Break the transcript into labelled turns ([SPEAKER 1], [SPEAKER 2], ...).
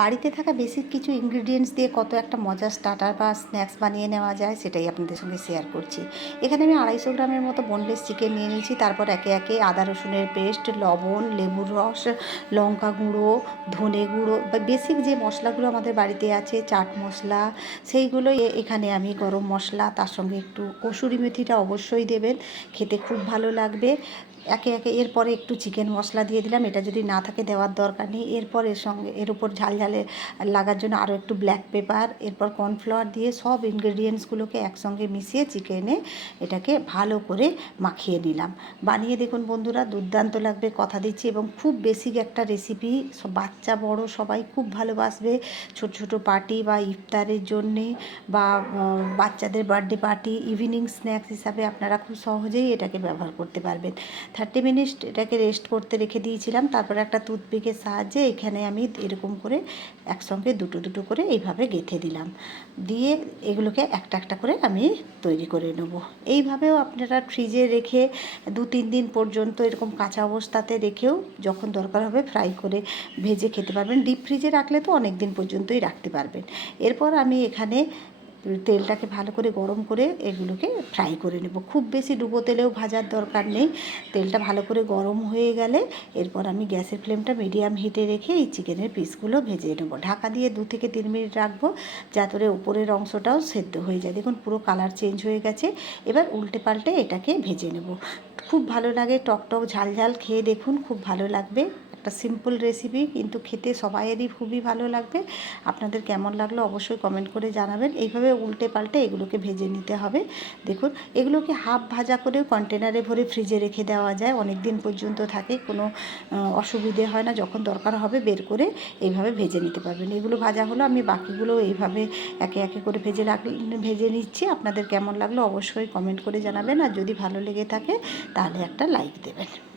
[SPEAKER 1] বাড়িতে থাকা বেসিক কিছু ইনগ্রিডিয়েন্টস দিয়ে কত একটা মজার স্টার্টার বা স্ন্যাক্স বানিয়ে নেওয়া যায় সেটাই আপনাদের সঙ্গে শেয়ার করছি। এখানে আমি আড়াইশো গ্রামের মতো বোনলেস চিকেন নিয়ে নিয়েছি, তারপর একে একে আদা রসুনের পেস্ট লবণ, লেবুর রস, লঙ্কা গুঁড়ো, ধনে গুঁড়ো, বা বেসিক যে মশলাগুলো আমাদের বাড়িতে আছে, চাট মশলা, সেইগুলো এখানে আমি গরম মশলা, তার সঙ্গে একটু কসুরি মেথিটা অবশ্যই দেবেন, খেতে খুব ভালো লাগবে। একে একে এরপরে একটু চিকেন মশলা দিয়ে দিলাম। এটা যদি না থাকে দেওয়ার দরকার নেই। এরপর এর সঙ্গে, এর উপর ঝাল ঝালে লাগার জন্য আরও একটু ব্ল্যাক পেপার এরপর কর্নফ্লাওয়ার দিয়ে সব ইনগ্রেডিয়েন্টসগুলোকে একসঙ্গে মিশিয়ে চিকেনে এটাকে ভালো করে মাখিয়ে নিলাম। বানিয়ে দেখুন বন্ধুরা, দুর্দান্ত লাগবে কথা দিচ্ছি এবং খুব বেসিক একটা রেসিপি বাচ্চা, বড় সবাই খুব ভালোবাসবে ছোট ছোট পার্টি বা ইফতারের জন্যে বা বাচ্চাদের বার্থডে পার্টি ইভিনিং স্ন্যাক্স হিসাবে আপনারা খুব সহজেই এটাকে ব্যবহার করতে পারবেন। থার্টি মিনিট এটাকে রেস্ট করতে রেখে দিয়েছিলাম, তারপরে একটা টুথপিকের সাহায্যে এখানে আমি এরকম করে একসঙ্গে দুটো দুটো করে এইভাবে গেঁথে দিলাম। দিয়ে এগুলোকে একটা একটা করে আমি তৈরি করে নেব। এইভাবেও আপনারা ফ্রিজে রেখে দু তিন দিন পর্যন্ত এরকম কাঁচা অবস্থাতে রেখেও যখন দরকার হবে ফ্রাই করে ভেজে খেতে পারবেন। ডিপ ফ্রিজে রাখলে তো অনেক দিন পর্যন্তই রাখতে পারবেন। এরপর আমি এখানে তেলটাকে ভালো করে গরম করে এগুলোকে ফ্রাই করে নেব। খুব বেশি ডুবো তেলেও ভাজার দরকার নেই। তেলটা ভালো করে গরম হয়ে গেলে এরপর আমি গ্যাসের ফ্লেমটা মিডিয়াম হিটে রেখে এই চিকেনের পিসগুলো ভেজে নেব। ঢাকা দিয়ে দু থেকে তিন মিনিট রাখব যাতে উপরের অংশটাও সেদ্ধ হয়ে যায়। দেখুন পুরো কালার চেঞ্জ হয়ে গেছে। এবার উল্টে পাল্টে এটাকে ভেজে নেব। খুব ভালো লাগে টক টক ঝাল ঝাল খেয়ে দেখুন, খুব ভালো লাগবে। একটা সিম্পল রেসিপি কিন্তু খেতে সবাইয়েরই খুবই ভালো লাগবে। আপনাদের কেমন লাগল অবশ্যই কমেন্ট করে জানাবেন। এইভাবে উল্টে পাল্টে এগুলোকে ভেজে নিতে হবে। দেখুন, এগুলোকে হাফ ভাজা করেও কন্টেনারে ভরে ফ্রিজে রেখে দেওয়া যায়। অনেক দিন পর্যন্ত থাকে, কোনো অসুবিধে হয় না। যখন দরকার হবে বের করে এইভাবে ভেজে নিতে পারবেন। এগুলো ভাজা হলো, আমি বাকিগুলো এইভাবে একে একে করে ভেজে রাখ, ভেজে নিচ্ছি। আপনাদের কেমন লাগল অবশ্যই কমেন্ট করে জানাবেন। আর যদি ভালো লেগে থাকে, তাহলে একটা লাইক দেবেন।